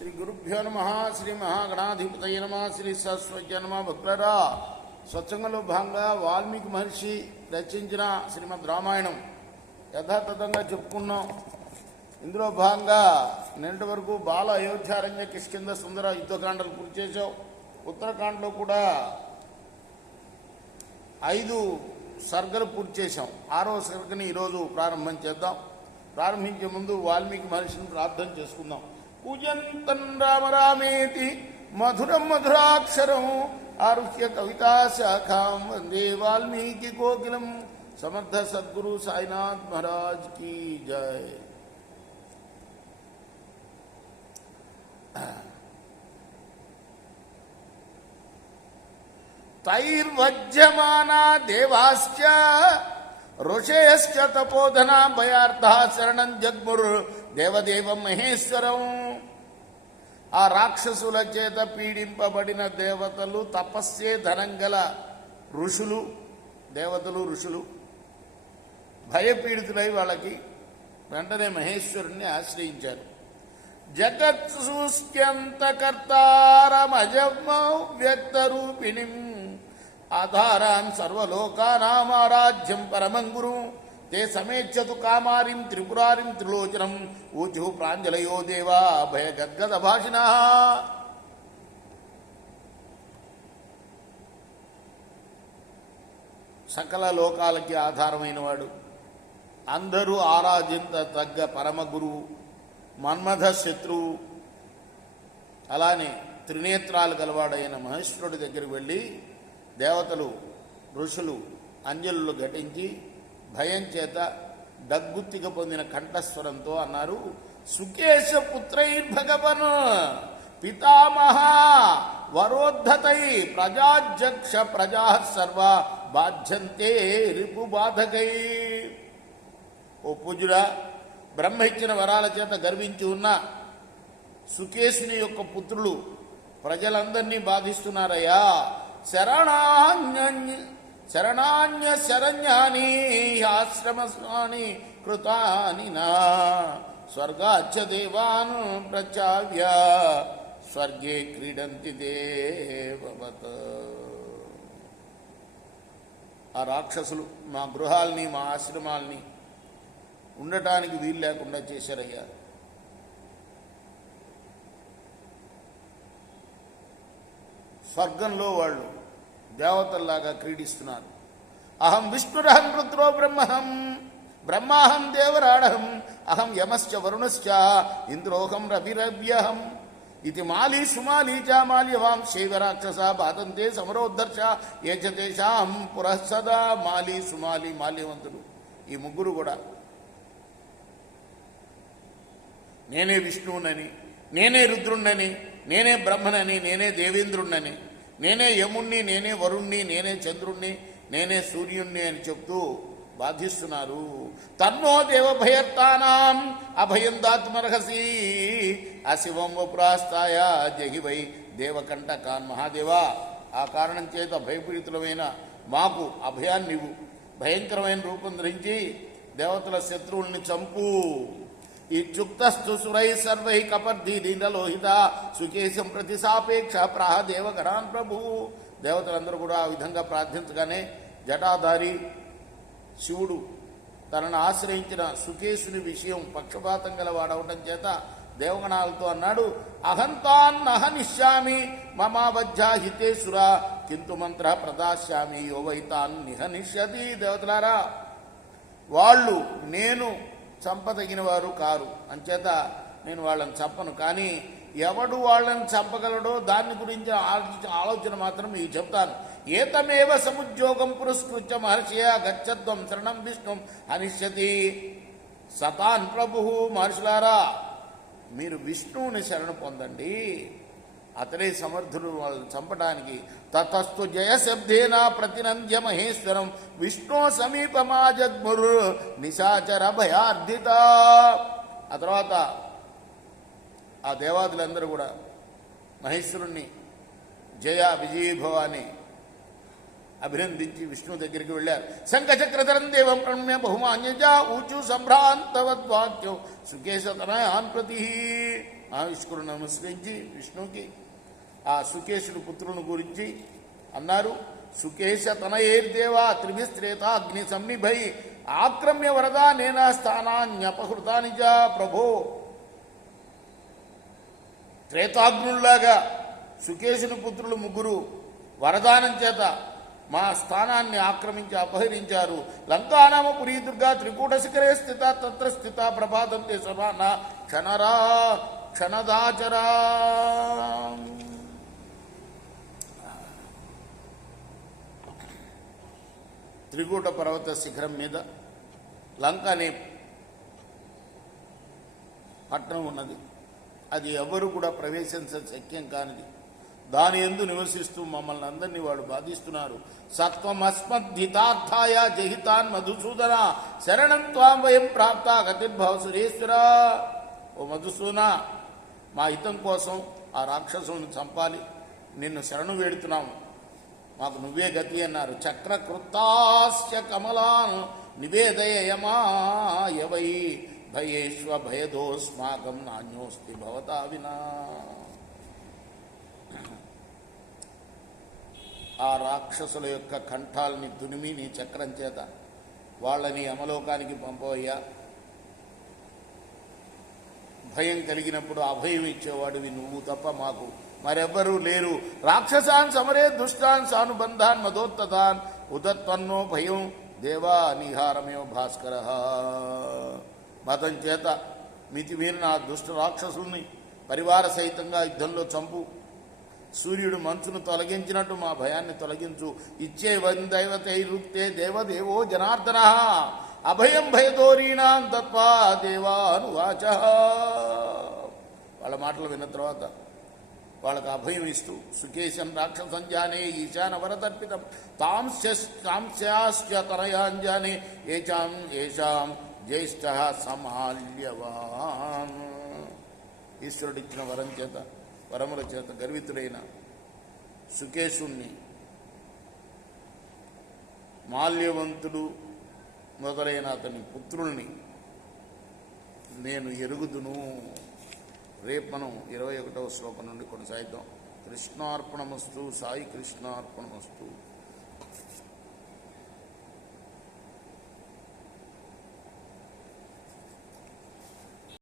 శ్రీ గురుభ్యో నమ. శ్రీ మహాగణాధిపతయ నమ. శ్రీ సరస్వతి నమ. భక్తులరా, స్వచ్ఛంగంలో భాగంగా వాల్మీకి మహర్షి రచించిన శ్రీమద్ రామాయణం యథాతథంగా చెప్పుకున్నాం. ఇందులో భాగంగా నిన్నటి వరకు బాల అయోధ్యారణ్య కిష్కింద సుందర యుద్ధకాండలు పూర్తి చేశాం. ఉత్తరాఖండ్లో కూడా 5 సర్గలు పూర్తి చేశాం. 6వ సర్గని ఈరోజు ప్రారంభం చేద్దాం. ప్రారంభించే ముందు వాల్మీకి మహర్షిని ప్రార్థన చేసుకుందాం. పూజంతం రామ రామేతి మధురం మధురాక్షరం ఆరుహ్య కవితా శాఖాం వందే వాల్మీకి కోకిలం. సమర్థ సద్గురు సాయినాథ్ మహారాజ్ की जय. तैर्वज्यमाना देवाश्च ऋषयश्च तपोधना भयार्था शरणं जग्मुर దేవదేవం మహేశ్వరం. ఆ రాక్షసుల చేత పీడింపబడిన దేవతలు, తపస్సే ధనం గల ఋషులు, దేవతలు ఋషులు భయపీడితులై వాళ్ళకి వెంటనే మహేశ్వరుణ్ణి ఆశ్రయించారు. జగత్సూస్యంతకర్తారమజవ్యక్తరూపిణిం ఆధారాన్ సర్వలోకానామారాజ్యం పరమం గురు తే సమేచ్చతు కామారిం త్రిపురారిం త్రిలోచనం ఊచు ప్రాంజలయో దేవా భయ గద్గద భాషిణ. సకల లోకాలకి ఆధారమైన వాడు, అందరూ ఆరాధింత తగ్గ పరమ గురువు, మన్మథ శత్రువు, అలానే త్రినేత్రాలు గలవాడైన మహేశ్వరుడి దగ్గరికి వెళ్ళి దేవతలు ఋషులు అంజలులు ఘటించి భయం చేత దగ్గుత్తిక పొందిన కంఠస్వరంతో అన్నారు, సుకేశ పుత్రైర్భగవన్ పితామహ వరోద్ధతై ప్రజాధ్యక్ష ప్రజా సర్వ బాధ్యంతే రిపు బాధకై. ఓ పూజుడా, బ్రహ్మ ఇచ్చిన వరాల చేత గర్వించి ఉన్న సుకేశుని యొక్క పుత్రులు ప్రజలందరినీ బాధిస్తున్నారయ్యా. శరణాన్య శరణ్యాని ఆశ్రమస్వాని కృతాని నా స్వర్గాచ్చ దేవాన్ ప్రచావ్య స్వర్గే క్రీడంతి దేవవత్. ఆ రాక్షసులు మా గృహాల్ని, మా ఆశ్రమాల్ని ఉండటానికి వీలు లేకుండా చేశారయ్యా. స్వర్గంలో వాళ్ళు దేవతల్లాగా క్రీడిస్తున్నారు. అహం విష్ణురహం రుద్రో బ్రహ్మాహం దేవరాడహం అహం యమశ్చ వరుణశ్చ ఇంద్రోహం రవిరవ్యహం ఇది మాలీ సుమాలీ చ మాల్యవాం శైవరాక్షస బాధంతే సమరోద్ధర్ష ఏచతేషాం పురఃసదా. మాలీ సుమాలి మాల్యవంతుడు, ఈ ముగ్గురు కూడా నేనే విష్ణువునని, నేనే రుద్రుణ్ణని, నేనే బ్రహ్మనని, నేనే దేవేంద్రుణ్ణని, నేనే యముణ్ణి, నేనే వరుణ్ణి, నేనే చంద్రుణ్ణి, నేనే సూర్యుణ్ణి అని చెప్తూ బాధిస్తున్నారు. తన్నో దేవభయర్తానాం అభయం దాత్మర్హసి అశివం వపురాస్తాయ జహివై దేవకంటకాన్. మహాదేవా, ఆ కారణం చేత భయపీడితులమైన మాకు అభయాన్ని ఇవ్వు. భయంకరమైన రూపం ధరించి దేవతల శత్రువుల్ని చంపు. ఇత్యుక్తస్తు సురై సర్వై కపర్ధి దీనలోహిత సుకేశం ప్రతి సాపేక్ష ప్రాహ దేవగణాన్ ప్రభు. దేవతలందరూ కూడా ఆ విధంగా ప్రార్థించగానే జటాధారి శివుడు తనను ఆశ్రయించిన సుకేశుని విషయం పక్షపాతం గల వాడవటం చేత దేవగణాలతో అన్నాడు, అహంతాన్నహనిష్యామి మమావజ్జాహితేసురా కింటు మంత్ర ప్రదాస్యామి యోవైతాన్ నిహనిష్యతి. దేవతలారా, వాళ్ళు నేను చంపదగిన వారు కారు, అంచేత నేను వాళ్ళని చంపను. కానీ ఎవడు వాళ్ళని చంపగలడో దాని గురించి ఆలోచన మాత్రం మీకు చెప్తాను. ఏతమేవ సముద్యోగం పురస్కృత్య మహర్షియ గచ్చత్వం శరణం విష్ణుం అనిష్యతి సతాన్ ప్రభు. మహర్షులారా, మీరు విష్ణువుని శరణ పొందండి, అతడే సమర్థుడు వాళ్ళని చంపడానికి. తతస్తు జయశబ్దేన ప్రతినంద్య మహేశ్వరం విష్ణు సమీపమాజగ్ముర్ నిశాచర భయార్ధిత. ఆ తర్వాత ఆ దేవాదులందరూ కూడా మహేశ్వరుణ్ణి జయ విజయీభవాన్ని అభినందించి విష్ణువు దగ్గరికి వెళ్ళారు. శంఖచక్రధరం దేవం ప్రణమ్య బహుమాన్యజ ఊచు సంభ్రాంతవద్వాక్యం సుకేశతనయాన్ ప్రతి. మహావిష్ణువును నమస్కరించి విష్ణువుకి ఆ సుకేశుడి పుత్రుని గురించి అన్నారు. సుకేశ తనయేర్దేవా త్రిభిస్త్రేత అగ్ని సన్నిభై ఆక్రమ్య వరదా నేనా స్థానాన్యపహృతాని జా ప్రభో. త్రేతాగ్నుల్లాగా సుకేశుని పుత్రులు ముగ్గురు వరదానం చేత మా స్థానాన్ని ఆక్రమించి అపహరించారు. లంకానామ పురీ దుర్గా త్రికూట శిఖరే స్థిత తత్ర స్థిత ప్రభాతం తే సర్వాన క్షణరా క్షణదాచరా. త్రికూట పర్వత శిఖరం మీద లంక అనే పట్టణం ఉన్నది. అది ఎవరు కూడా ప్రవేశించ శక్యం కానిది. దాని యందు నివసిస్తూ మమ్మల్ని అందరినీ వాడు బాధిస్తున్నారు. సత్వమస్మద్ధితార్థాయ జహితాన్ మధుసూదన శరణం త్వాం వయం ప్రాప్త గతిర్భవ సురేశ్వరా. ఓ మధుసూదన, మా హితం కోసం ఆ రాక్షసులను చంపాలి, నిన్ను శరణు వేడుతున్నాము, మాకు నువ్వే గతి అన్నారు. చక్రకృతాస్య కమలాన్ నివేదయమాయవై భయేష్వ భయదోస్మాకం నాణ్యోస్తి భవతా వినా. ఆ రాక్షసుల యొక్క కంఠాలని దునిమి నీ చక్రం చేత వాళ్ళని అమలోకానికి పంపవయ్యా. భయం కలిగినప్పుడు అభయం ఇచ్చేవాడివి నువ్వు తప్ప మాకు మరెవ్వరూ లేరు. రాక్షసాన్ సమరే దుష్టాన్ సానుబంధాన్ మదోత్తతాన్ ఉదత్వన్నో భయం దేవా నిహారమేవ భాస్కర. మతం చేత మితిమీరిన ఆ దుష్ట రాక్షసుల్ని పరివార సహితంగా యుద్ధంలో చంపు. సూర్యుడు మంచును తొలగించినట్టు మా భయాన్ని తొలగించు. ఇచ్చే వందైవతైరుక్తే దేవదేవో జనార్దన అభయం భయదోరీణాం తత్వా దేవానువాచ. వాళ్ళ మాటలు విన్న తర్వాత వాళ్ళకు అభయం ఇస్తూ సుకేశం రాక్షసంజానే ఈశాన వరదర్పితం తాంస్యాశ్చ తనయాంజానే ఏషాం జ్యేష్ఠ సమాల్యవాన్. ఈశ్వరుడిచ్చిన వరముల చేత గర్వితుడైన సుకేశుణ్ణి మాల్యవంతుడు మొదలైన అతని పుత్రుల్ని నేను ఎరుగుదును. రేపు మనం 21వ శ్లోకం నుండి కొనసాగిద్దాం. కృష్ణార్పణమస్తు. సాయి కృష్ణార్పణమస్తు.